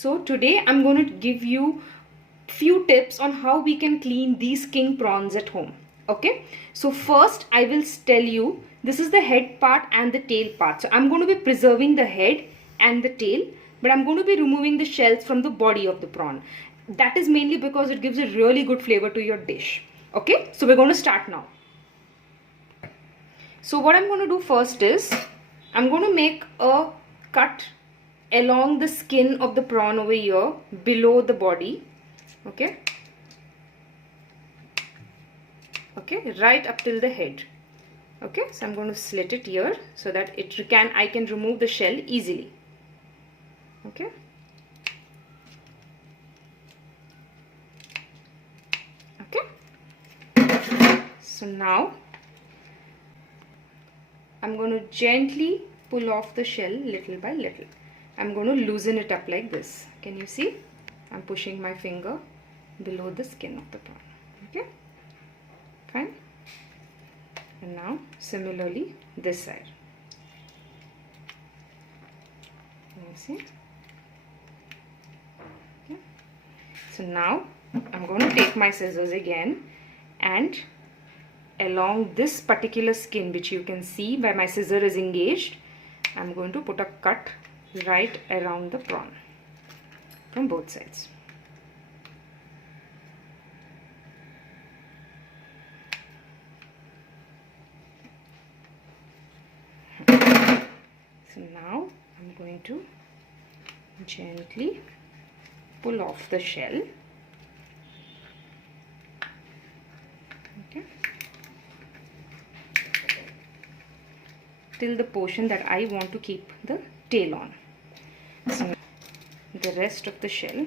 So today I'm going to give you few tips on how we can clean these king prawns at home. Okay, so first I will tell you, this is the head part and the tail part. So I'm going to be preserving the head and the tail, but I'm going to be removing the shells from the body of the prawn. That is mainly because it gives a really good flavor to your dish. Okay, so we're going to start now. So what I'm going to do first is, I'm going to make a cut along the skin of the prawn over here below the body. Okay, right up till the head. Okay, so I'm going to slit it here so that I can remove the shell easily. Okay, so now I'm going to gently pull off the shell little by little. I'm going to loosen it up like this. Can you see? I'm pushing my finger below the skin of the prawn. Okay, fine. And now similarly this side. Can you see? Okay. So now I'm going to take my scissors again, and along this particular skin, which you can see where my scissor is engaged, I'm going to put a cut right around the prawn from both sides. So now I'm going to gently pull off the shell. Okay, till the portion that I want to keep the tail on. So the rest of the shell,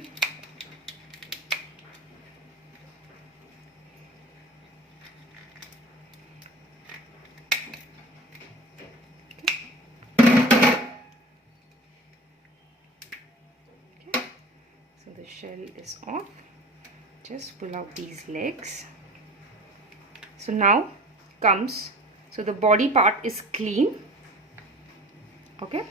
so the shell is off. Just pull out these legs. So now comes, so the body part is clean. Okay,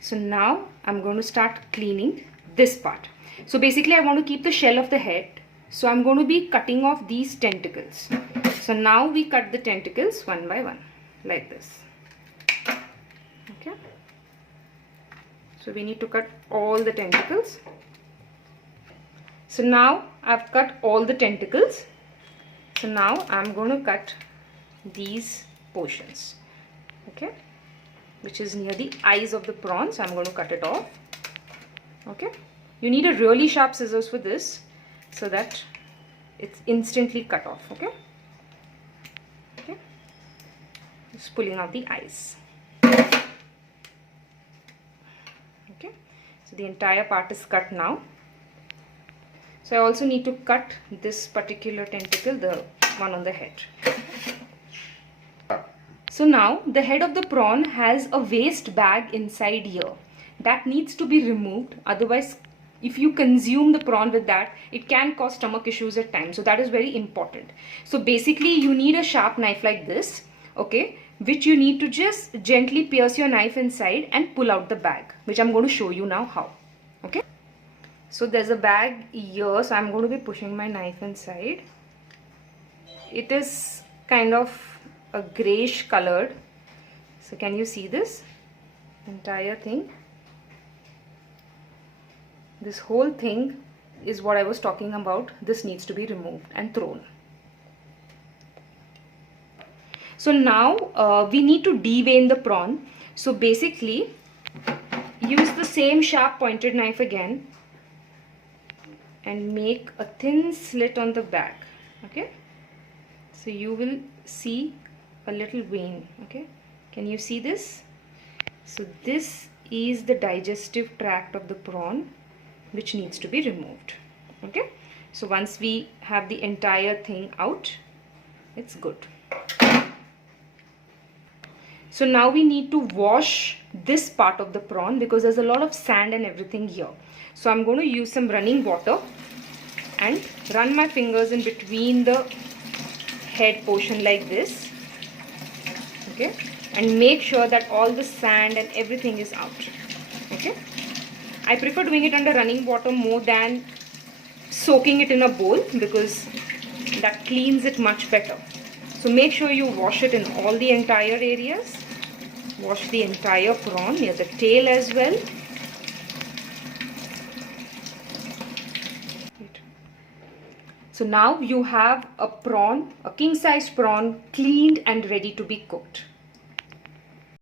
so now I'm going to start cleaning this part. So basically I want to keep the shell of the head, so I'm going to be cutting off these tentacles. So now we cut the tentacles one by one like this. Okay, so we need to cut all the tentacles. So now I've cut all the tentacles. So now I'm going to cut these portions, okay, which is near the eyes of the prawn. So I'm going to cut it off. Okay, you need a really sharp scissors for this so that it's instantly cut off. Okay, just pulling out the eyes. Okay, so the entire part is cut now. So I also need to cut this particular tentacle, the one on the head. So now the head of the prawn has a waste bag inside here that needs to be removed. Otherwise, if you consume the prawn with that, it can cause stomach issues at times. So that is very important. So basically you need a sharp knife like this, okay, which you need to just gently pierce your knife inside and pull out the bag, which I'm going to show you now how. Okay. So there's a bag here, so I'm going to be pushing my knife inside. It is kind of a grayish colored. So can you see this entire thing? This whole thing is what I was talking about. This needs to be removed and thrown. So now we need to devein the prawn. So basically use the same sharp pointed knife again and make a thin slit on the back. Okay, so you will see a little vein. Okay, can you see this? So this is the digestive tract of the prawn, which needs to be removed. Okay, so once we have the entire thing out, it's good. So now we need to wash this part of the prawn because there's a lot of sand and everything here. So I'm going to use some running water and run my fingers in between the head portion like this. Okay, and make sure that all the sand and everything is out. Okay, I prefer doing it under running water more than soaking it in a bowl, because that cleans it much better. So make sure you wash it in all the entire areas. Wash the entire prawn, near the tail as well. So now you have a prawn, a king size prawn, cleaned and ready to be cooked.